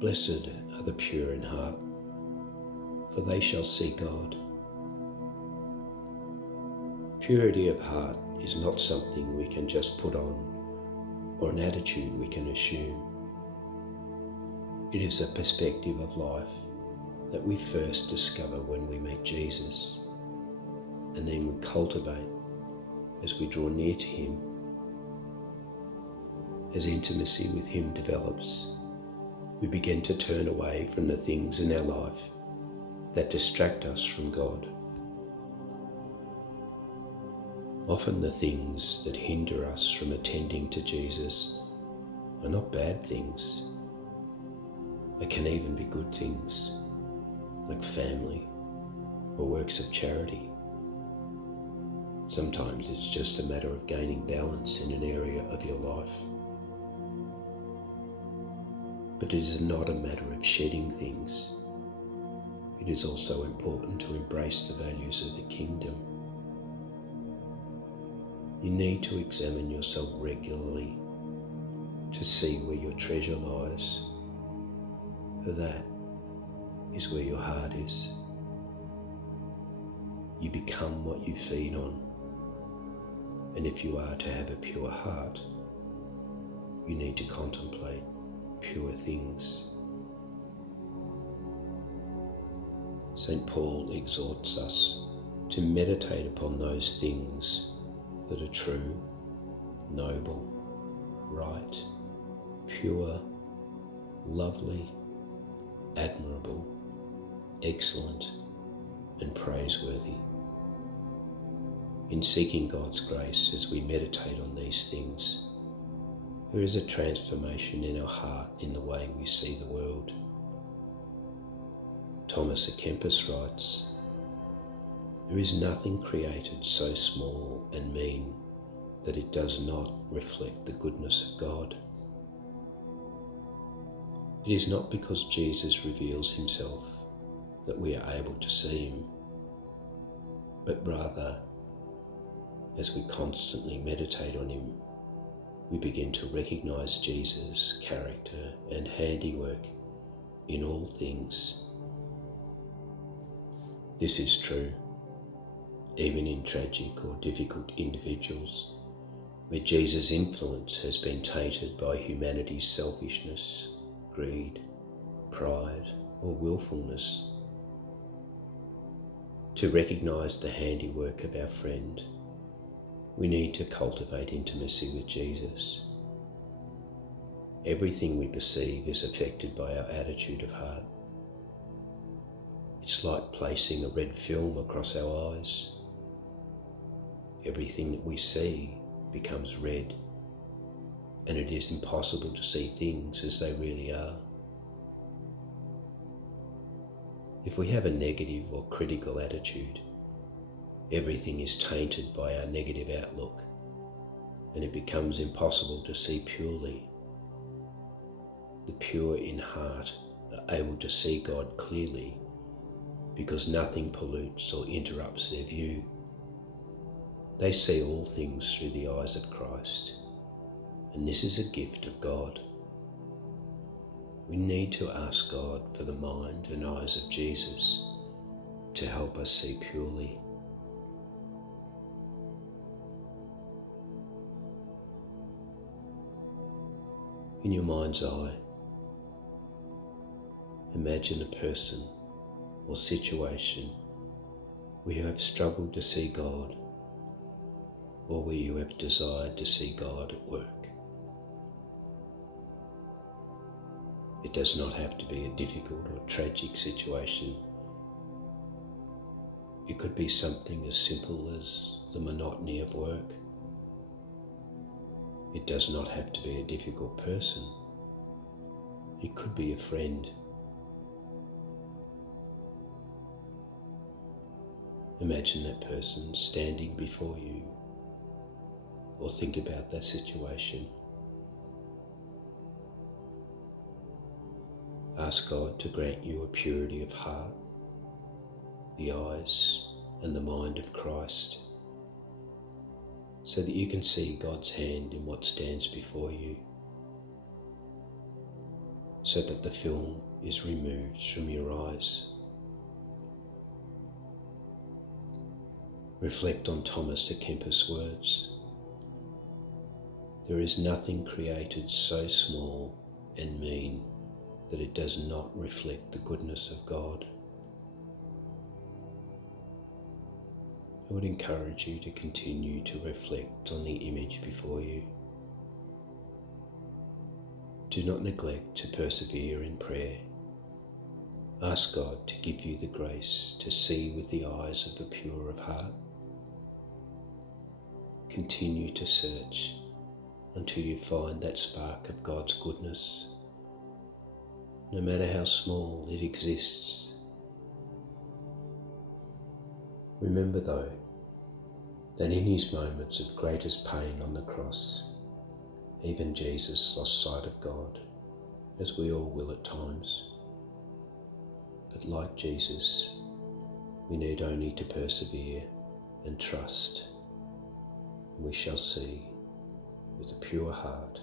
Blessed are the pure in heart, for they shall see God. Purity of heart is not something we can just put on or an attitude we can assume. It is a perspective of life that we first discover when we meet Jesus, and then we cultivate as we draw near to Him. As intimacy with Him develops, we begin to turn away from the things in our life that distract us from God. Often the things that hinder us from attending to Jesus are not bad things. They can even be good things, like family or works of charity. Sometimes it's just a matter of gaining balance in an area of your life. But it is not a matter of shedding things. It is also important to embrace the values of the kingdom. You need to examine yourself regularly to see where your treasure lies, for that is where your heart is. You become what you feed on, and if you are to have a pure heart, you need to contemplate pure things. St. Paul exhorts us to meditate upon those things that are true, noble, right, pure, lovely, admirable, excellent, and praiseworthy. In seeking God's grace as we meditate on these things, there is a transformation in our heart in the way we see the world. Thomas à Kempis writes, "There is nothing created so small and mean that it does not reflect the goodness of God." It is not because Jesus reveals Himself that we are able to see Him, but rather, as we constantly meditate on Him, we begin to recognize Jesus' character and handiwork in all things. This is true even in tragic or difficult individuals where Jesus' influence has been tainted by humanity's selfishness, greed, pride, or willfulness. To recognize the handiwork of our friend, we need to cultivate intimacy with Jesus. Everything we perceive is affected by our attitude of heart. It's like placing a red film across our eyes. Everything that we see becomes red, and it is impossible to see things as they really are. If we have a negative or critical attitude, everything is tainted by our negative outlook, and it becomes impossible to see purely. The pure in heart are able to see God clearly because nothing pollutes or interrupts their view. They see all things through the eyes of Christ, and this is a gift of God. We need to ask God for the mind and eyes of Jesus to help us see purely. In your mind's eye, imagine a person or situation where you have struggled to see God, or where you have desired to see God at work. It does not have to be a difficult or tragic situation. It could be something as simple as the monotony of work. It does not have to be a difficult person. It could be a friend. Imagine that person standing before you, or think about that situation. Ask God to grant you a purity of heart, the eyes and the mind of Christ, so that you can see God's hand in what stands before you. so that the film is removed from your eyes. Reflect on Thomas à Kempis' words. There is nothing created so small and mean that it does not reflect the goodness of God. I would encourage you to continue to reflect on the image before you. Do not neglect to persevere in prayer. Ask God to give you the grace to see with the eyes of the pure of heart. Continue to search until you find that spark of God's goodness, no matter how small it exists. Remember though, that in his moments of greatest pain on the cross, even Jesus lost sight of God, as we all will at times. But like Jesus, we need only to persevere and trust, and we shall see with a pure heart